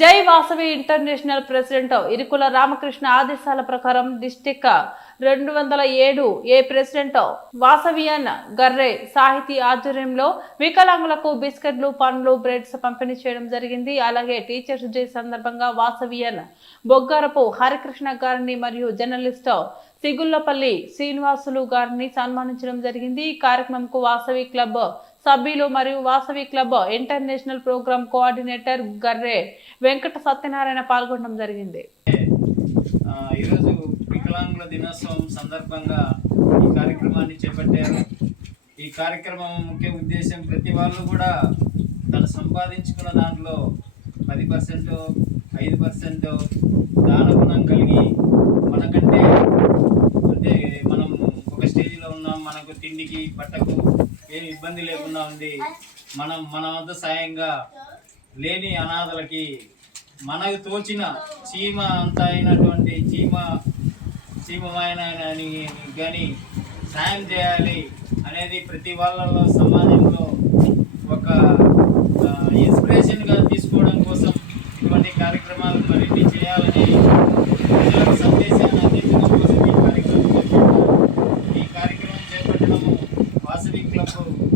జై Vasavi international president Irukula Ramakrishna ఆదేశాల ప్రకారం డిస్టిక్ రెండు వందల ఏడు ఏ ప్రెసిడెంట్ వాసవియన్ గర్రే సాహితీ ఆధ్వర్యంలో వికలాంగులకు బిస్కెట్లు పండ్లు బ్రెడ్స్ పంపిణీ చేయడం జరిగింది. అలాగే టీచర్స్ డే సందర్భంగా వాసవియన్ బొగ్గారపు హరికృష్ణ గారిని మరియు జర్నలిస్ట్ సిగుళ్ళపల్లి శ్రీనివాసులు గారిని సన్మానించడం జరిగింది. ఈ కార్యక్రమంకు వాసవి క్లబ్ సభ్యులు మరియు Vasavi club international program coordinator Garre Venkata Satyanarayana పాల్గొనడం జరిగింది. ఈరోజు వికలాంగుల దినోత్సవం సందర్భంగా ఈ కార్యక్రమాన్ని చేపట్టారు. ఈ కార్యక్రమం ముఖ్య ఉద్దేశం ప్రతి వాళ్ళు కూడా తను సంపాదించుకున్న దాంట్లో పది పర్సెంట్ ఐదు పర్సెంట్ దానం మనకు తిండికి బట్టకు ఏమి ఇబ్బంది లేకుండా ఉంది మనం మన వద్ద సాయంగా లేని అనాథలకి మనకు తోచిన చీమ అంత అయినటువంటి చీమ చీమమైన కానీ సాయం చేయాలి అనేది ప్రతి వాళ్ళలో సమాజంలో ఒక ఆసిరీ క్లబ్